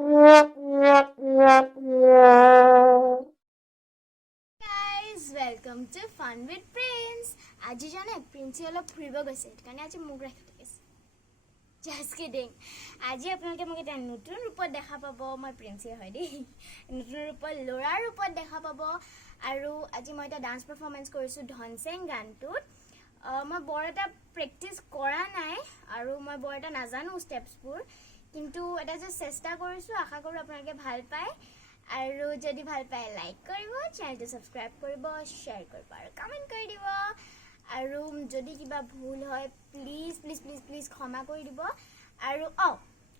Guys, welcome to Fun with Prince. আজি জানে প্ৰিন্সি অলপ ফুৰিব গৈছে কাৰণে আজি মোক ৰাখি দিছে জাস্ট কিডিং আজি আপোনালোকে মোক এটা নতুন ৰূপত দেখা পাব মই প্ৰিন্সি হয় দেই নতুন ৰূপত লৰাৰ ৰূপত দেখা পাব আৰু আজি মই এটা ডান্স পাৰফৰ্মেন্স কৰিছো dongseng গানটোত মই বৰ এটা প্ৰেক্টিস কৰা নাই আৰু মই বৰ এটা নাজানো ষ্টেপছবোৰ কিন্তু এটা যে চেষ্টা কৰিছো আশা কৰো আপোনালোকে ভাল পায় আৰু যদি ভাল পায় লাইক কৰিব চেনেলটো সাবস্ক্ৰাইব কৰিব শেয়াৰ কৰিব আৰু কমেন্ট কৰি দিব আৰু যদি কিবা ভুল হয় প্লিজ প্লিজ প্লিজ প্লিজ ক্ষমা কৰি দিব আৰু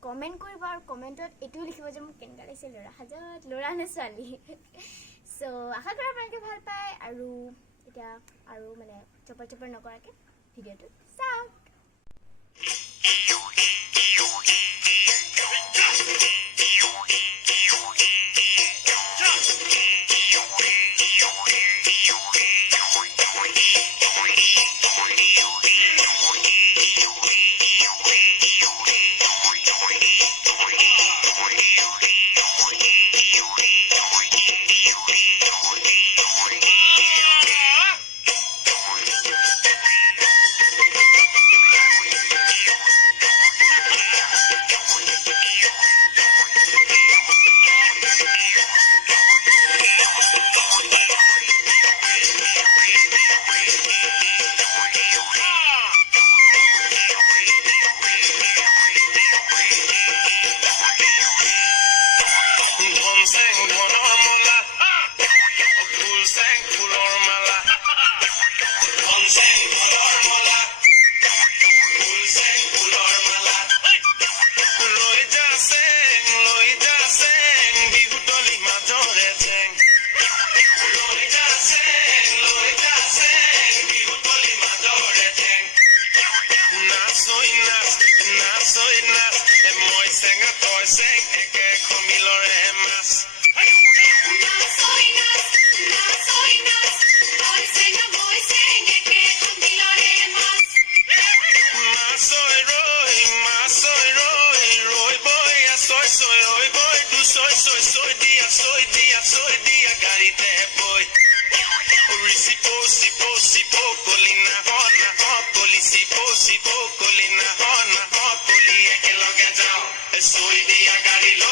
কমেন্ট কৰিব আৰু কমেন্টত এটো লিখিব যে মোক কেনেকা লাগিছে লৰা হাজত লৰা নে ছোৱালী সো আশা কৰো আপোনালোকে ভাল পায় আৰু এটা আৰু মানে চপৰ নকৰাকে ভিডিওটো চাওক Soy dia garite boy. Sipo colina hona poli sipo colina hona poli e que lo que jao. Soy dia gari lo